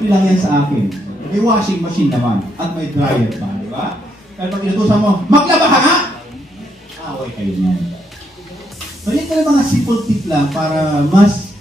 simple lang yan sa akin. May washing machine naman at may dryer pa, di ba? Kaya pag inutusan mo, maglaba ka nga! Okay kayo niyan. So yun pala mga simple tip lang para mas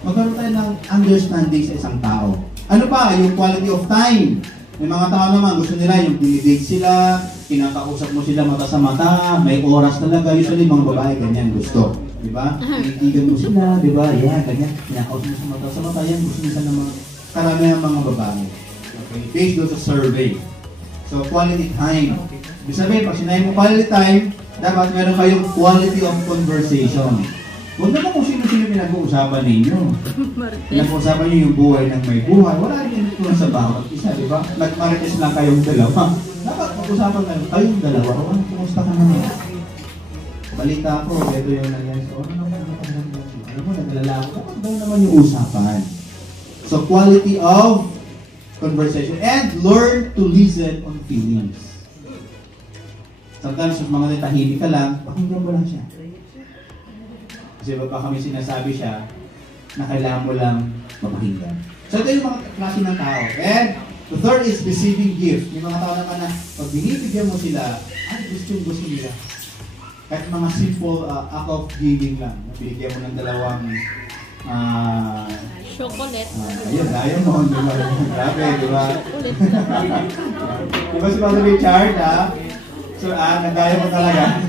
magkaroon tayo ng understanding sa isang tao. Ano pa? Yung quality of time. May mga tao naman, gusto nila yung dinidate sila, kinakausap mo sila mata sa mata, may oras talaga. Usually mga babae ganyan gusto. Diba? Tinitigan mo sila, diba? Yan, ganyan. Kinakausap mo sa mata, yan gusto nila ng mga karamihan mga babae. Okay? Based doon sa survey. So, quality time. Ibig sabihin, pag sinabi mo quality time, dapat meron kayong quality of conversation. Huwag naman kung sino-sino pinag-uusapan ninyo. Pinag-uusapan nyo yung buhay ng may buhay. Wala rin yung tulong sa bawat isa, di ba? Nag-marites lang kayong dalawa. Dapat mag-usapan kayo, kayong dalawa. O, kumusta ka naman? Balita ko, ito yung nangyari. So, ano mo, naglalala ko. Dapat daw naman yung usapan. So, quality of conversation. And learn to listen on feelings. Sometimes, yung mga tahimik ka lang, pakinggan mo lang siya. Kasi baka kami sinasabi siya na kailangan mo lang mapakinggan. So ito yung mga klase ng tao. And the third is receiving gift. May mga tao naman na pag binibigyan mo sila, ay gusto nila. Kahit mga simple act of giving lang. Binigyan mo ng dalawang chocolate. Ayun, ayaw mo. Diba? Grabe, diba? Diba si Father Richard, ha? So, nagaya mo talaga.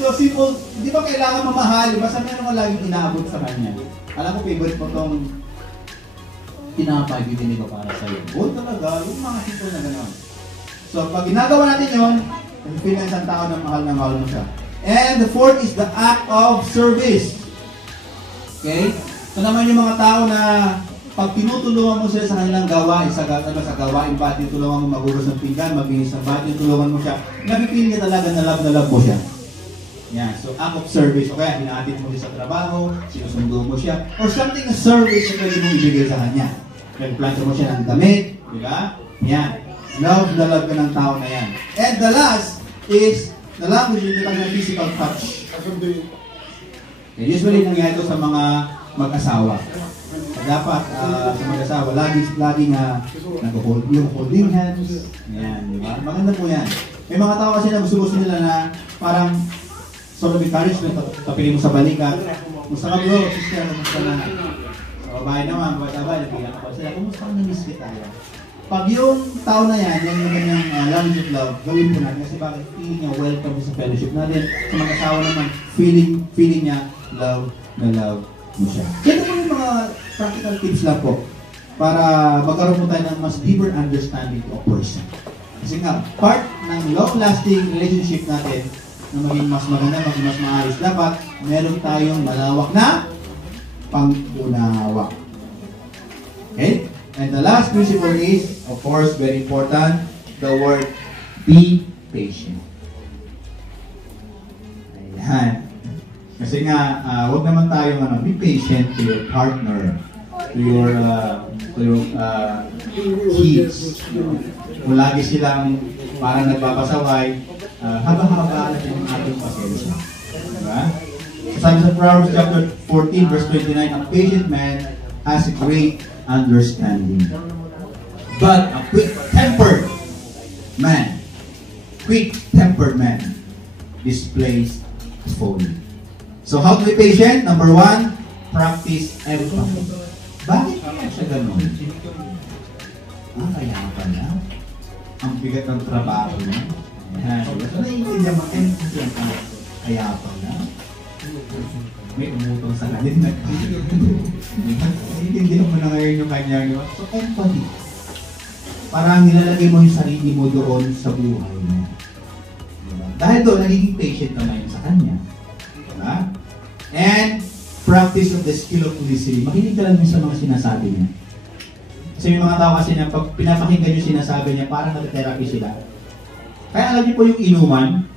So, simple, di ba kailangan mamahal? Basta meron mo laging inaabot sa kanya. Alam ko, favorite mo itong tinapay, bibili ko para sa'yo. Bull talaga, yung mga simple na gano'n. So, pag ginagawa natin yun, feel na isang tao na mahal mo siya. And the fourth is the act of service. Okay? So naman yung mga tao na pag tinutulungan mo sila sa kanilang gawain, sa gawain ba, tinutulungan mo maguros ng pinggan, maglinis ng bahay, tinutulungan mo siya, napipili niya talaga na love mo siya. Yan. So, act of service. O kaya, hinahatid mo siya sa trabaho, sinusundo mo siya, or something na service na pwede mong ibigay sa kanya. Nagplanta mo siya ng damit, di ba? Yan. Love na love ka ng tao na yan. And the last is, the language yung ng physical touch. Okay, usually, nangyari ito sa mga mag-asawa. Dapat, sa mag-asawa, laging holding hands. Yan, di ba? Maganda po yan. May mga tao kasi na gusto nila na parang sort of encouragement, tapilin mo sa balikat. Kumusta ka bro, sister, kumusta na? Sa babae naman, babae, nabilang ka pa sila, kumusta ka na-miss kita yan? Pag yung tao na yan, yung kanyang language of love, gawin po natin. Kasi bakit feeling niya welcome sa fellowship natin. Sa mga asawa naman, feeling niya love na love mo siya. Ito po yung mga practical tips lang po para magkaroon po tayo ng mas deeper understanding to a person. Kasi nga, part ng long-lasting relationship natin na maging mas maganda, maging mas maayos, dapat meron tayong malawak na pang-unawa. Okay? And the last principle is, of course, very important, the word be patient. Ayan. Kasi nga, huwag naman tayo be patient to your partner, to your kids. Kung lagi silang parang nagpapasaway, haba-haba na yung ating pasensya. Diba? So, sabi sa Proverbs chapter 14, verse 29, a patient man has a great understanding. But a quick-tempered man displays folly. So how to be patient? Number one, practice empathy. Bakit kaya siya ganun? Kaya pala. Ang bigat ng trabaho niya. So naiintindihan mo, empathy ang kaya pala. May umutong sa kanya. Naiintindihan mo na ngayon yung kanya. So empathy. Parang nilalagay mo yung sarili mo doon sa buhay niya. Dahil doon, nagiging patient naman sa kanya. Diba? And practice of the skill of listening. Makinig ka lang sa mga sinasabi niya. Kasi may mga tao kasi na pag pinapakinggan yung sinasabi niya, parang nag-therapy sila. Kaya alam niyo po yung inuman.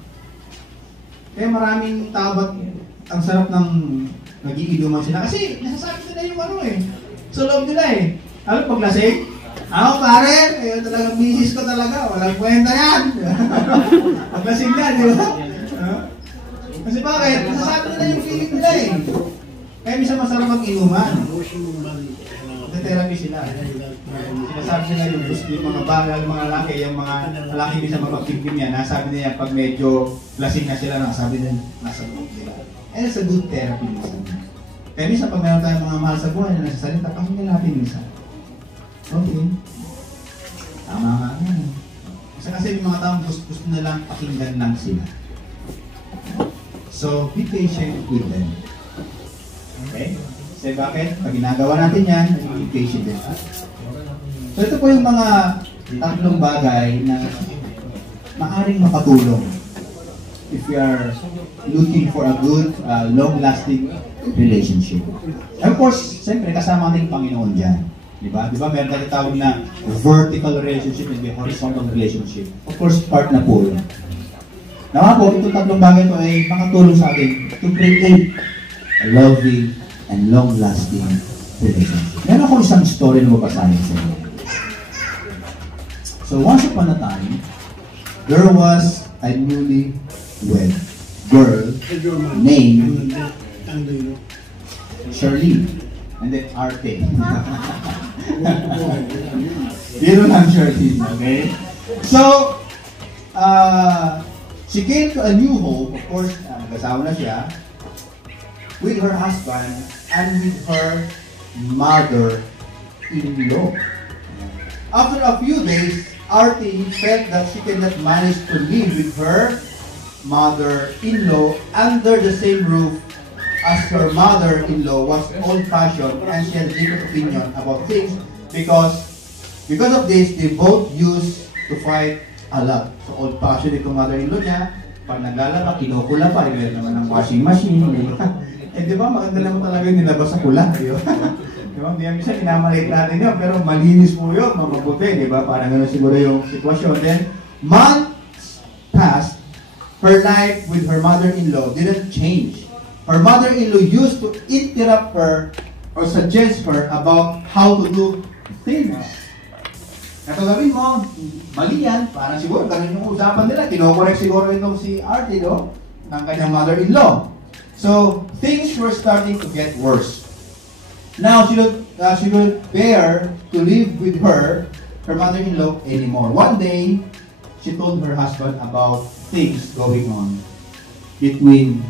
Kaya maraming tao ba't ang sarap ng nag-iinuman sila. Kasi nasasabi nila yung sa loob nila Alam pag lasing? Ako pare, talagang misis ko talaga. Walang kwenta yan. Pag lasing na, di ba? Kasi bakit? Nasasabi nila yung feeling nila Kaya minsan masarap mag-inuman. nagtherapy sila. Sinasabi nila yung mga bagal, mga lalaki, yung mga lalaki din sa mapagkimkim yan, nasabi nila pag medyo lasing na sila, nasabi nila, nasa loob nila. And it's a good therapy minsan. Kaya minsan pag meron tayong mga mahal sa buhay na nagsasalita, pakinggan natin minsan. Okay. Tama nga yan. Kasi yung mga taong gusto na lang pakinggan lang sila. So, be patient with them. Okay? Kasi bakit? Pag ginagawa natin yan, be patient din. So, ito po yung mga tatlong bagay na maaaring makatulong if we are looking for a good, long-lasting relationship. And of course, siyempre, kasama natin yung Panginoon dyan. Diba? Diba? Meron tayo tawag na vertical relationship and horizontal relationship. Of course, part na po yun. Nawa po, itong tatlong bagay ito ay makatulong sa atin to create a loving and long-lasting relationship. Meron akong isang story na mabasahin sa inyo. So, once upon a time, there was a newly-wed girl named Charlene. And then Arte. Biro lang Charlene, okay? So, she came to a new home, of course, nag-asawa na siya, with her husband and with her mother-in-law. After a few days, Artie felt that she cannot manage to live with her mother-in-law under the same roof as her mother-in-law was old-fashioned and she had different opinion about things because of this, they both used to fight a lot. So old-fashioned itong mother-in-law niya, pag naglalaba, kinukula pa, meron naman ng washing machine. Eh di ba, maganda naman talaga yung nilabas sa kula. Di ba? Di ba? Hindi minsan kinamaliit natin yun, pero malinis po yun, mabuti. Di ba? Parang gano'n siguro yung sitwasyon. Then, months passed, her life with her mother-in-law didn't change. Her mother-in-law used to interrupt her or suggest her about how to do things. Katulad mo, mali yan, parang siguro ganun yung usapan nila, kinokorek siguro itong si Artie, no? Ng kanyang mother-in-law. So, things were starting to get worse. Now, she would bear to live with her mother-in-law anymore. One day, she told her husband about things going on between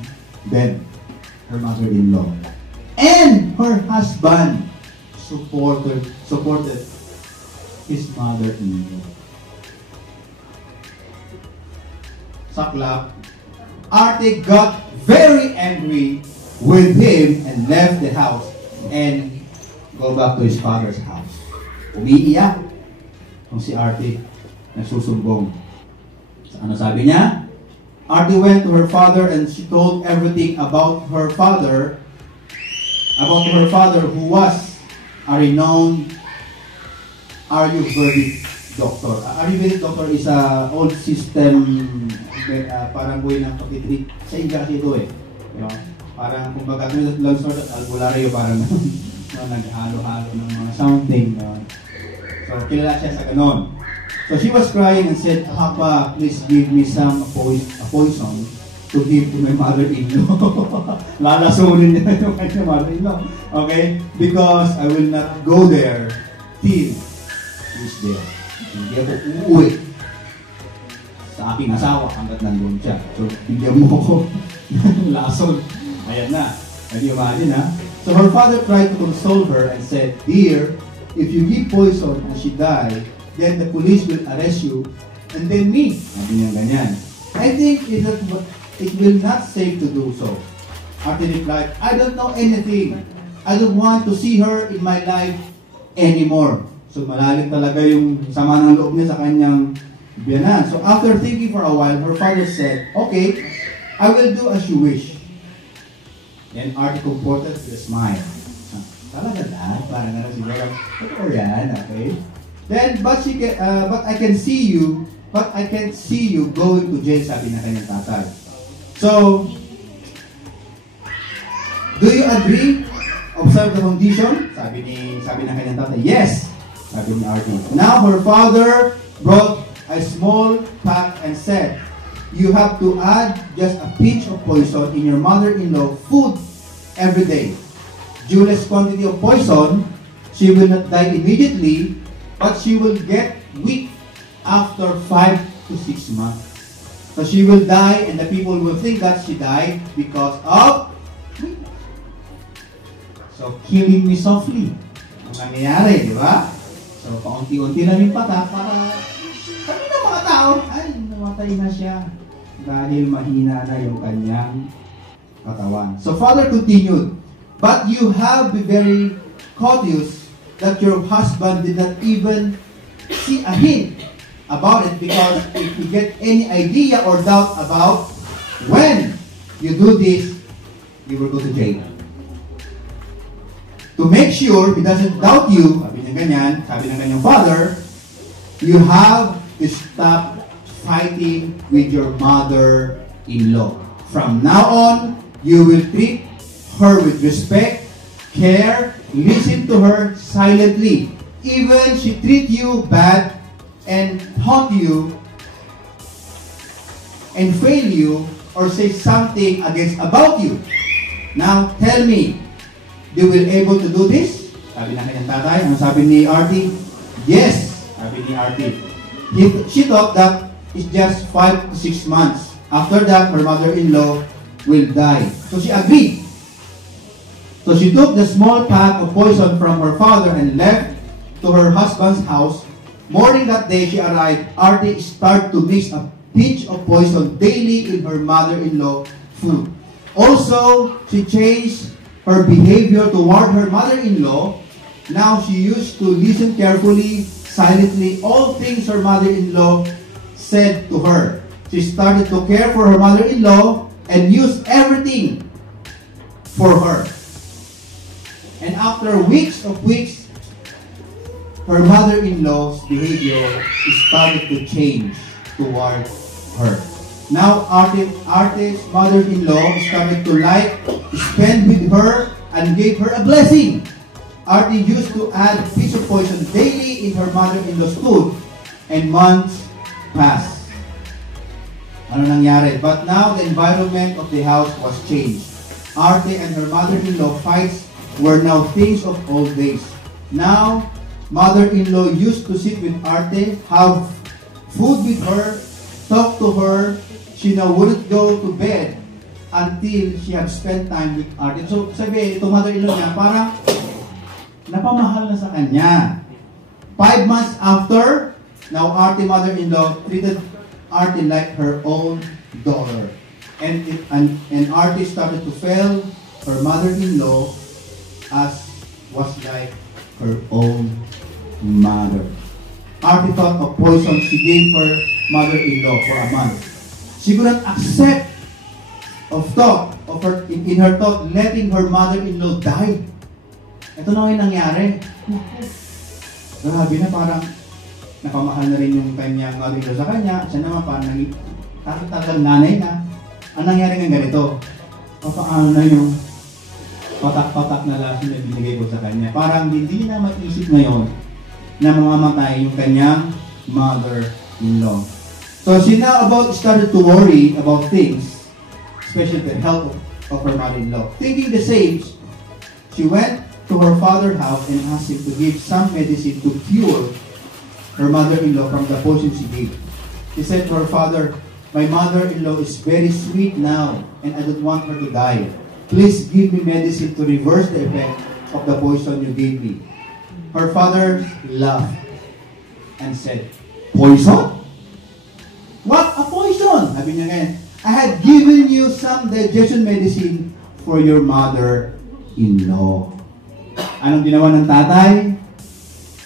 them, her mother-in-law. And her husband supported his mother-in-law. Saklap, Arte got very angry with him and left the house and go back to his father's house. Umiiyak kung si Arte nagsusumbong. Ano sabi niya? Arte went to her father and she told everything about her father who was a renowned Ayurvedic doctor. Ayurvedic doctor is a old system, parang buhay ng pagtitreat. Sa India kasi ito eh. You know? Parang kumbaga, long sort of albularyo, parang naghalo-halo ng mga something. So, kilala siya sa ganon. So, she was crying and said, Papa, please give me some poison to give to my mother-in-law. Lalasunin niya yung kanyang mother-in-law. Okay? Because I will not go there till he's there. Hindi ako uuwi sa aking asawa hanggat nandun siya. So, bigyan mo ko lason. Ayan na. Can you imagine, ha? So, her father tried to console her and said, Dear, if you give poison and she die, then the police will arrest you and then me. Sabi niya ganyan. I think it will not safe to do so. Arte replied, I don't know anything. I don't want to see her in my life anymore. So malalim talaga yung sama ng loob niya sa kanyang biyanan. So after thinking for a while, her father said, Okay, I will do as you wish. Then Arte comforted with a smile. Talaga na? Parang nga siguro, totoo yan, okay? Then, but I can see you, but I can't see you going to jail, sabi ng kanyang tatay. So, do you agree? Observe the condition? Sabi ng kanyang tatay, yes, sabi ni Artie. Now, her father brought a small pack and said, you have to add just a pinch of poison in your mother-in-law food every day. Due less quantity of poison, she she will not die immediately, but she will get weak after 5 to 6 months. So she will die and the people will think that she died because of weakness. So killing me softly. Ang nangyayari, di ba? So paunti-unti na rin patak para sabi ng mga tao, ay, namatay na siya dahil mahina na yung kanyang katawan. So Father continued, but you have been very courteous that your husband did not even see a hint about it, because if you get any idea or doubt about when you do this, you will go to jail. To make sure he doesn't doubt you, sabi niya ganyan, sabi ng kanyang father, you have to stop fighting with your mother-in-law. From now on, you will treat her with respect, care, listen to her silently. Even she treat you bad and haunt you and fail you or say something against about you. Now, tell me, you will able to do this? Sabi ng kanyang tatay. Ano sabi ni Artie? Yes, sabi ni Artie. She thought that it's just 5 to 6 months. After that, her mother-in-law will die. So she agreed. So she took the small pack of poison from her father and left to her husband's house. Morning that day she arrived, Artie started to mix a pinch of poison daily in her mother-in-law food. Also, she changed her behavior toward her mother-in-law. Now she used to listen carefully, silently, all things her mother-in-law said to her. She started to care for her mother-in-law and used everything for her. And after weeks, her mother-in-law's behavior started to change toward her. Now, Artie's mother-in-law started to spend with her and gave her a blessing. Artie used to add a piece of poison daily in her mother-in-law's food, and months passed. Ano nangyari? But now the environment of the house was changed. Artie and her mother-in-law fights were now things of old days. Now, mother-in-law used to sit with Artie, have food with her, talk to her. She now wouldn't go to bed until she had spent time with Artie. So, sabi, itong mother-in-law niya, parang napamahal na sa kanya. 5 months after, now Artie mother-in-law treated Artie like her own daughter. And Artie started to feel her mother-in-law as was like her own mother. Artie thought of poison she gave her mother-in-law for a month. She couldn't accept in her thought, letting her mother-in-law die. Ito na yung nangyari. Grabe na, parang napamahal na rin yung kanyang mother-in-law sa kanya. Siya naman parang talagang nanay na. Ang nangyari ng ganito, papaano na yung patak-patak na laso na binigay ko sa kanya. Parang hindi na mag-isip ngayon na mamamatay yung kanyang mother-in-law. So she now started to worry about things, especially the health of her mother-in-law. Thinking the same, she went to her father's house and asked him to give some medicine to cure her mother-in-law from the poison she gave. She said to her father, "My mother-in-law is very sweet now, and I don't want her to die. Please give me medicine to reverse the effect of the poison you gave me." Her father laughed and said, "Poison? What a poison?" Sabi niya ngayon, "I had given you some digestion medicine for your mother-in-law." Anong ginawa ng tatay?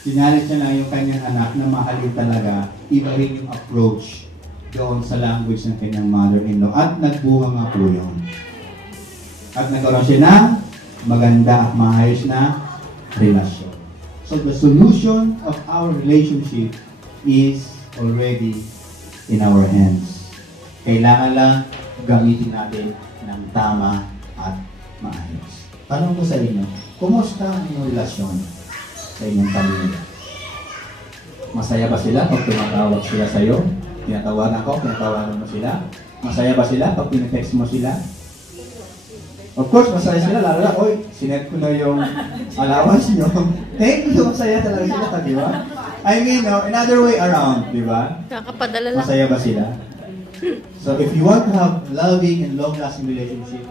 Sinalit niya lang yung kanyang anak na mahalin talaga, ibahin yung approach doon sa language ng kanyang mother-in-law. At nagbunga nga po yun. At nagkaroon siya ng maganda at maayos na relasyon. So the solution of our relationship is already in our hands. Kailangan lang gamitin natin ng tama at maayos. Tanong ko sa inyo, kumusta ang inyong relasyon sa inyong pamilya? Masaya ba sila pag tumatawag sila sa iyo? Tinatawagan ko, tinatawagan mo sila? Masaya ba sila pag pinatext mo sila? Of course, masaya sila, lalo na, oy, sinet ko na yung allowance nyo. Thank you, masaya talaga sila, di ba? I mean, another way around, di ba? Kakapadala lang. Masaya ba sila? So, if you want to have loving and long-lasting relationship,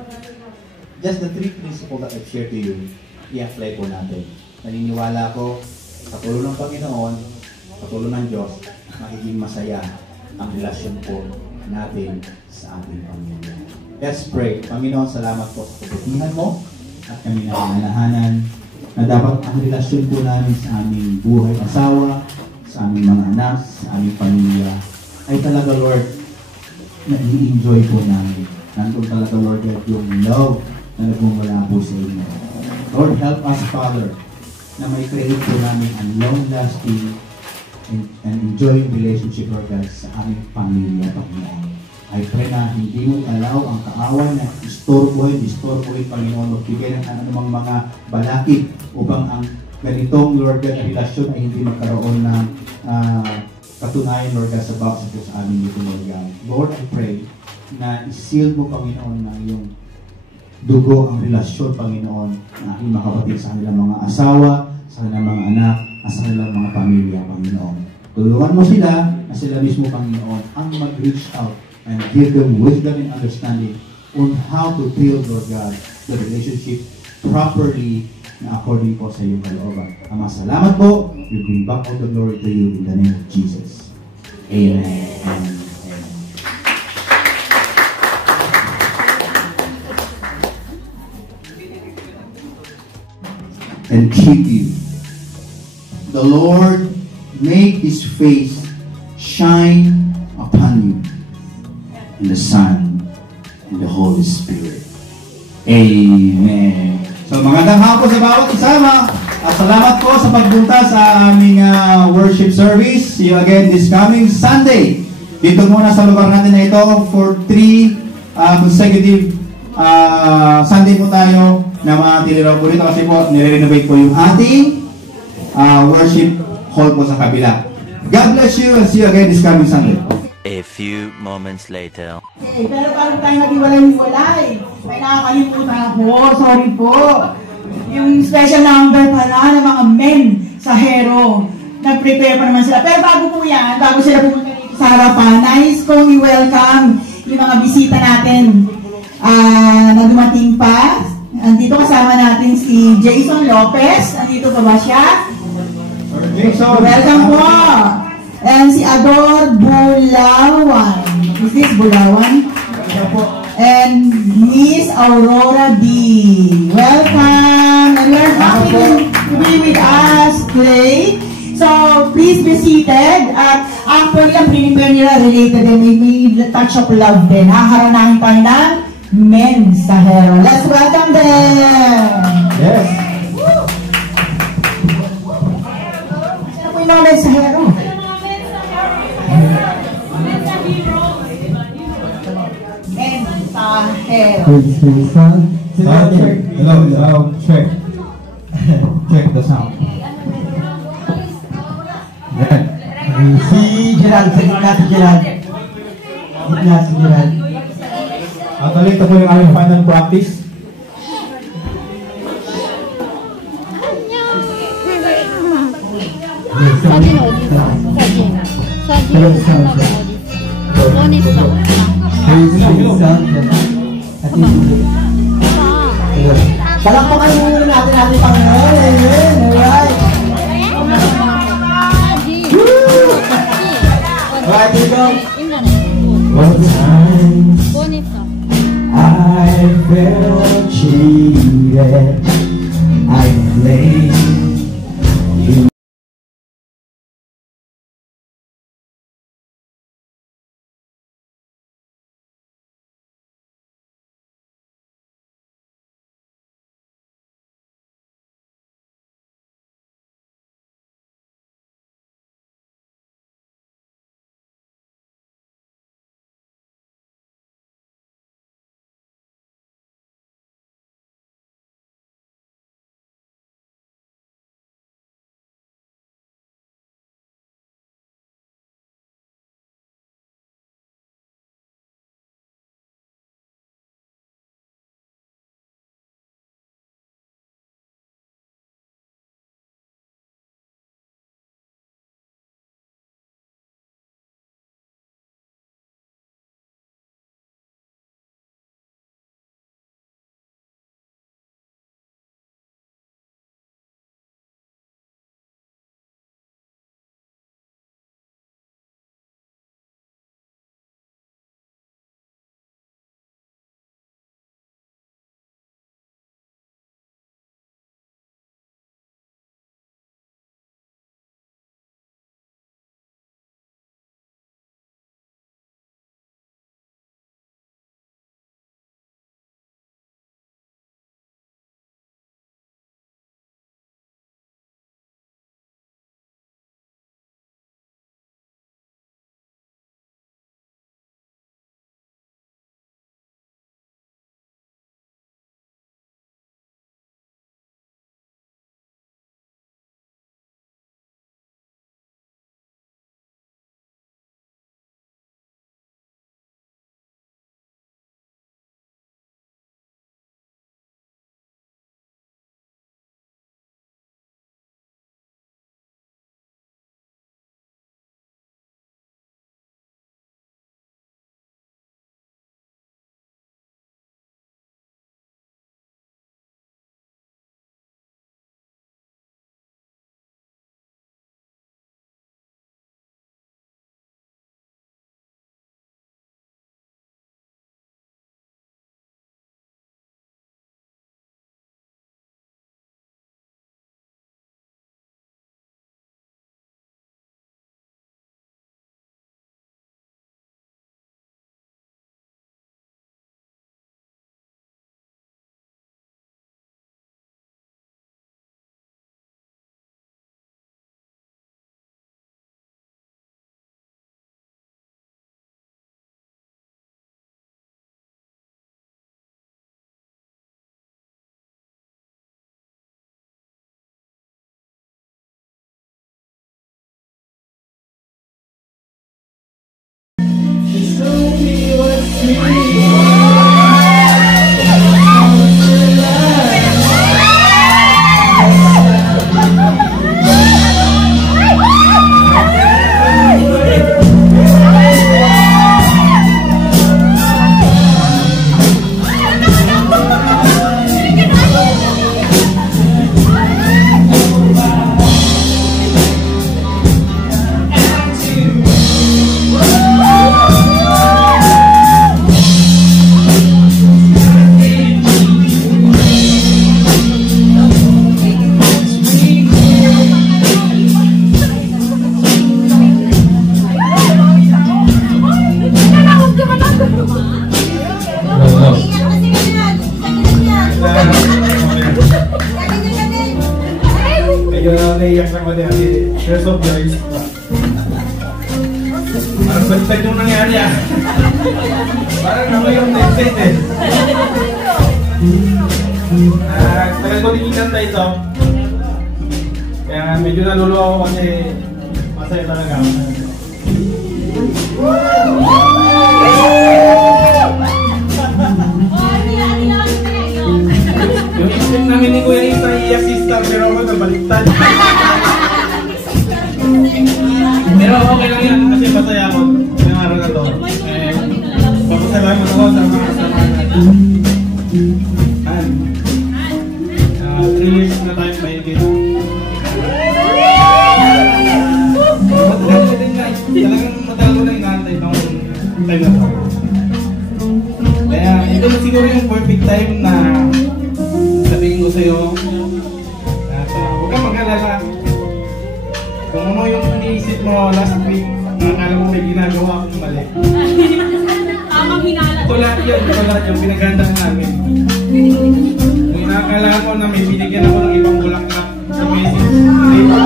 just the 3 principles that I've shared to you, i-apply po natin. Naniniwala ko, sa tulong ng Panginoon, sa tulong ng Diyos, magiging masaya ang relasyon po natin sa ating pamilya. Let's pray. Panginoon, salamat po sa kabutihan mo at kami na nalalahanan na dapat ang relasyon po namin sa aming buhay asawa, sa aming mga anak, sa aming pamilya, ay talaga, Lord, na i-enjoy po namin. Nandun talaga, Lord, yung love na nagmumula po sa inyo. Lord, help us, Father, na may create po namin ang long-lasting and enjoying relationship, Lord God, sa aming pamilya, Panginoon. I pray na hindi mo allow ang kaaway na istorbohin, Panginoon, magbigay ng anumang mga balakid upang ang ganitong, Lord God, na relasyon ay hindi magkaroon ng katunayan, Lord God, sa bawat sa amin dito, Lord God. Lord, I pray na isil mo, Panginoon, na iyong dugo ang relasyon, Panginoon, ng aking mga kapatid sa kanilang mga asawa, sa kanilang mga anak, at sa kanilang mga pamilya, Panginoon. Tulungan mo sila na sila mismo, Panginoon, ang mag-reach out and give them wisdom and understanding on how to build, Lord God, the relationship properly na according po sa iyong kalooban. Ama, salamat po. We bring back all the glory to you in the name of Jesus. Amen. Amen. And keep you. The Lord make His face shine upon you, and the Son, and the Holy Spirit. Amen. So magandang hapon sa bawat isama. At salamat po sa pagpunta sa aming worship service. See you again this coming Sunday. Dito muna sa lugar natin na ito for 3 consecutive Sunday po tayo na matitiraw po dito kasi po nire-renovate po yung ating worship hall po sa kabila. God bless you and see you again this coming Sunday. A few moments later. Okay, pero bago tayo maghiwalay-hiwalay, may nakakalimutan ako, sorry po. Yung special number pala ng mga men sa Hero. Nag-prepare pa naman sila. Pero bago po yan, bago sila pumunta dito sa harapan, nais kong i-welcome yung mga bisita natin na dumating pa. Andito kasama natin si Jason Lopez. Andito pa ba siya? Jason, welcome po. And si Ador Bulawan. Is this Bulawan? And Miss Aurora D. Welcome. And we're happy to be with us today. So, please be seated. Actually, ang prepare nila related din. May touch of love din. Haharanahin tayo ng men sa Hero. Let's welcome them. yes. Sino po yung men sa Hero? Hello, check. Check the sound. Yeah. Si Gerald, sa gitna si Gerald. Gitna si Gerald. Actually, ito po yung aming final practice. 사진 어디 있어? 사진 무슨 말이야 어디? 원 있어. Palakpakan muna natin ating Panginoon. Amen. Alright. Alright, here we go. One time 원 있어. I felt cheated. I blamed naiyak na ko niya. You're so blessed. Parang baliktad yung nangyari ah. Parang naman yung next date eh. Tagal ko tinginan tayo ito. Kaya medyo naluluwa ako kasi masaya talaga ako. Yung isip namin ni Kuya Isa iiyak sister pero ako nabaliktad. Pero okay lang yan kasi masaya ako ngayong araw na to. Papasalamat ako sa mga kasama natin. 3 years na tayo mahigit. Talagang matagal ko na inaantay itong time na to. Kaya ito na siguro yung perfect time na sabihin ko sa'yo at huwag kang mag-alala. Kung ano yung iniisip mo last week, nakakala mo may ginagawa akong mali. Tamang hinala. Ito lahat yung pinagandang namin. Kung nakakala mo na may binigyan ako ng ibang bulaklak sa message, hindi po.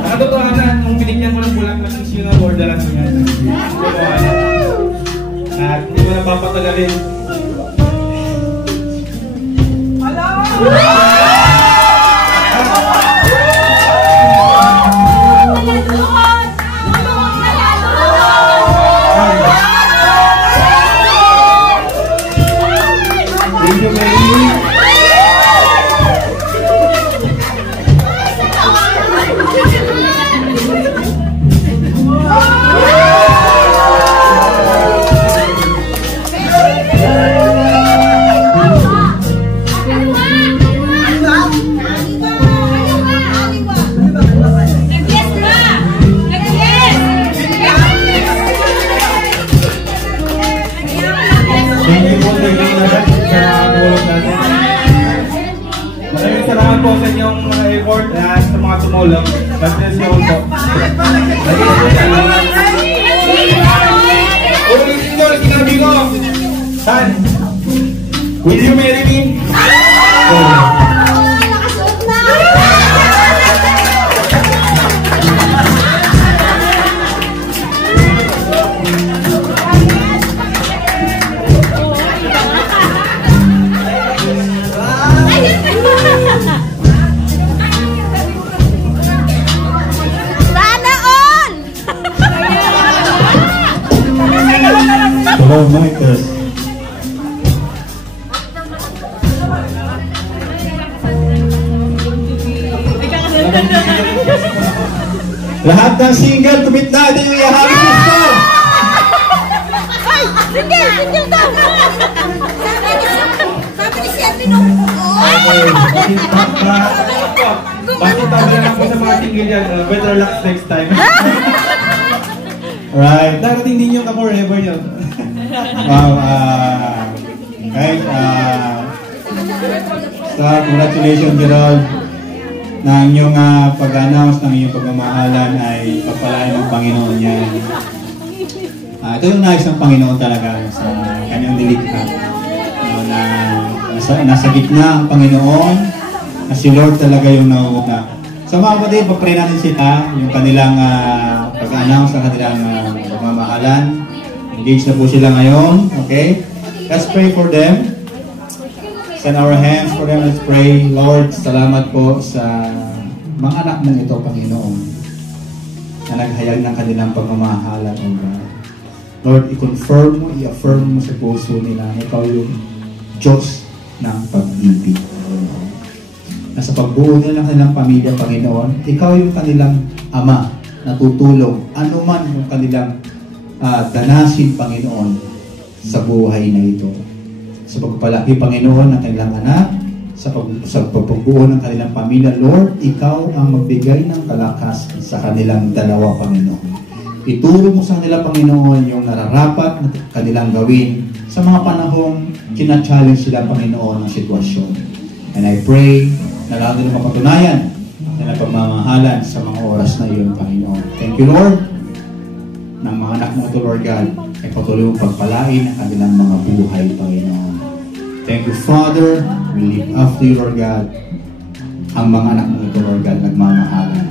Nakatotohanan, nung binigyan mo ng bulaklak ng sino borderan mo yan. At hindi mo na papatagalin. Thank you, Mary. Maraming salamat po sa inyong effort at sa mga tumulong. God bless you all po. Ulit nyo, sinabi ko, Tan, will you marry me? Hello, Michael. Lahat ng single, tumit natin yung Yahabi Sister! Ay! Single daw! Sabi ni Sir Pinong. Bakit tabi na ako sa mga single yan? Better luck next time. Right. Darating din yung ka-forever yun. Wow, guys, congratulations, Gerald, na inyong pag-announce ng inyong pagmamahalan ay pagpalain ng Panginoon yan. Ito yung nais ng Panginoon talaga sa kanyang nilikha. Na nasa gitna ang Panginoon, na si Lord talaga yung nauuna. So mga kapatid, pag-pray natin sila, yung kanilang pag-announce ng kanilang pagmamahalan. Engage na po sila ngayon, okay? Let's pray for them. Send our hands for them. Let's pray. Lord, salamat po sa mga anak mong ito, Panginoon, na naghayag ng kanilang pagmamahalan, O God. Lord, i-confirm mo, i-affirm mo sa puso nila na ikaw yung Diyos ng pag-ibig, Panginoon. Na sa pagbuo nila ng kanilang pamilya, Panginoon, ikaw yung kanilang Ama na tutulong anuman yung kanilang danasin, Panginoon, sa buhay na ito. Sa pagpalaki, Panginoon, ng kanilang anak, sa pagbuo ng kanilang pamilya, Lord, ikaw ang magbigay ng kalakas sa kanilang dalawa, Panginoon. Ituro mo sa kanila, Panginoon, yung nararapat na kanilang gawin sa mga panahong kina-challenge sila, Panginoon, ng sitwasyon. And I pray na lalo na mapatunayan na pagmamahalan sa mga oras na iyon, Panginoon. Thank you, Lord, ng mga anak mo ito, Lord God, ay patuloy mong pagpalain ang kanilang mga buhay, Panginoon. Thank you, Father. We lift up to you, Lord God, ang mga anak mo ito, Lord God, nagmamahalan.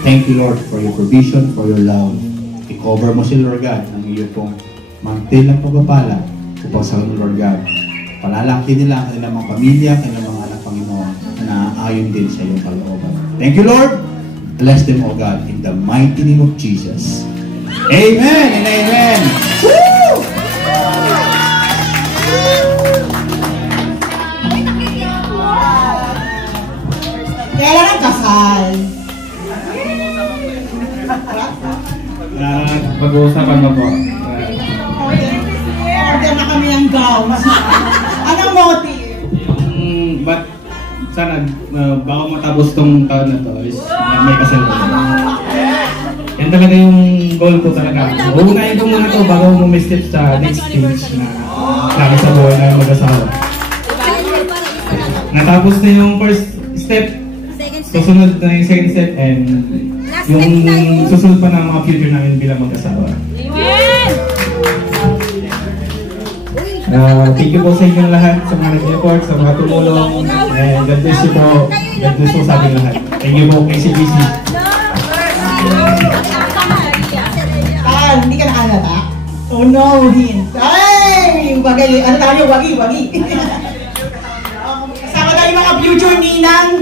Thank you, Lord, for your provision, for your love. I-cover mo si Lord God ng iyong pong mantil ng pagpapala upang sa kanila, Lord God, palalaki nila ang kanilang mga pamilya, kanilang mga anak, Panginoon, na naaayon din sa iyong kalooban. Thank you, Lord. Bless them, O God, in the mighty name of Jesus. Amen and amen. Woo! Kailan ang kasal? Pag-uusapan mo po. Order na kami ng gowns. Anong motive? But sana bago matapos tong taon na to is may kasal ko. Yan talaga yung goal ko talaga. Uunahin ko muna to bago mo step sa next stage na lagi sa buhay na mag-asawa. Natapos na yung first step, susunod na yung second step, and yung susunod pa na mga future namin bilang mag-asawa. Thank you po sa inyo lahat, sa mga nag-report, sa mga tumulong, and God bless you po. God bless po sa ating lahat. Thank you po, KCBC. Hindi ka nakalata? Oh no, hint. Ay! Bagay, ano tayo? Wagi. Kasama tayo mga future ninang.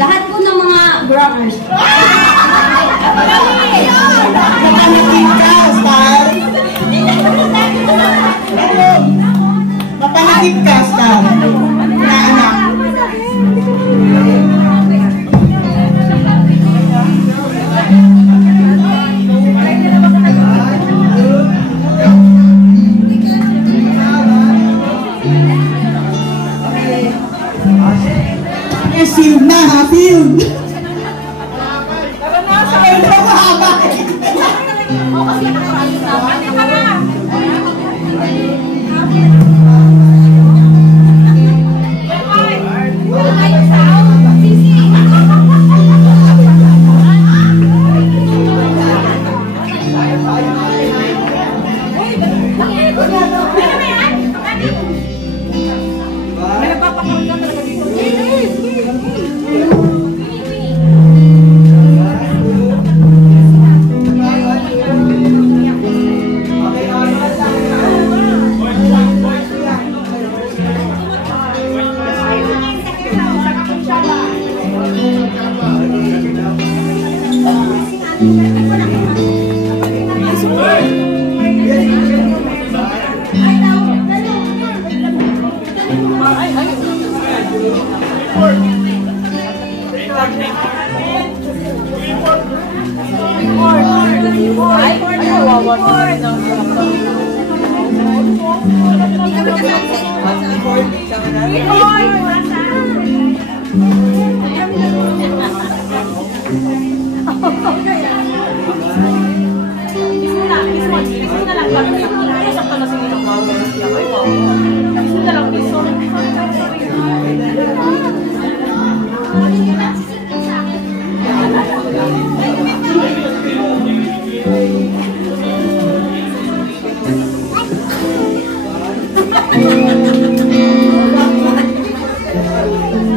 Lahat po ng mga brothers. Mapanagip ka, Star. Na anak. Field na ha, field! Tara na, sakay na mahaba! Oo, kasi nakakalit na. Ate ka na!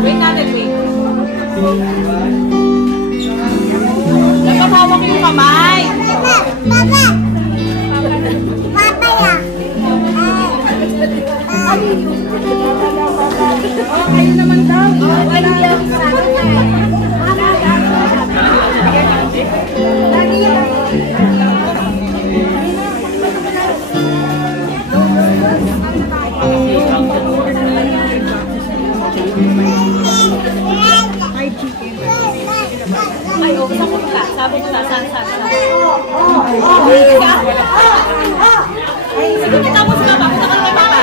Wait natin, wait. Dapat hawak yung kamay. Kayo naman daw. Ay, oh, sa punta. Sabi ko na, saan. Sige, tapos na ba? Punta ka na kay Papa.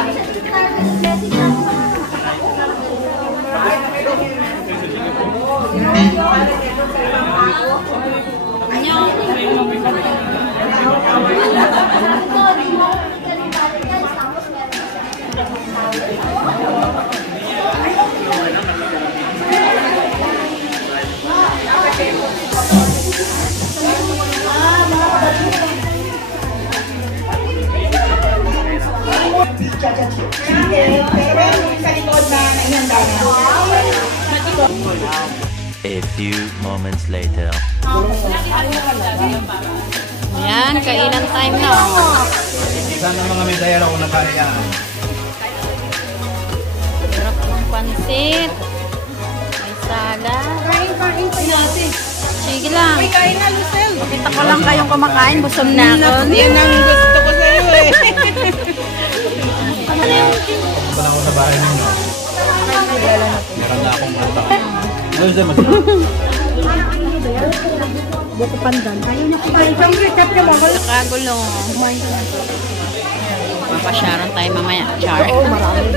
A few moments later. Ayan, kainan time na. Sana mga medaya raw na kaya. Sarap ng pansit. May salad. Kain natin. Sige lang. Kain na, Lucel. Kita ko lang kayong kumakain. Busog na ako. Yan ang gusto ko sa'yo eh. Punta na ako sa bahay ninyo. Meron na akong mata. Ano siya mas? Buko pandan. Ayaw niya kumain. Siyempre, kat ka mahal. Nakagulo. Papasyaran tayo mamaya. Char. Oo, marami.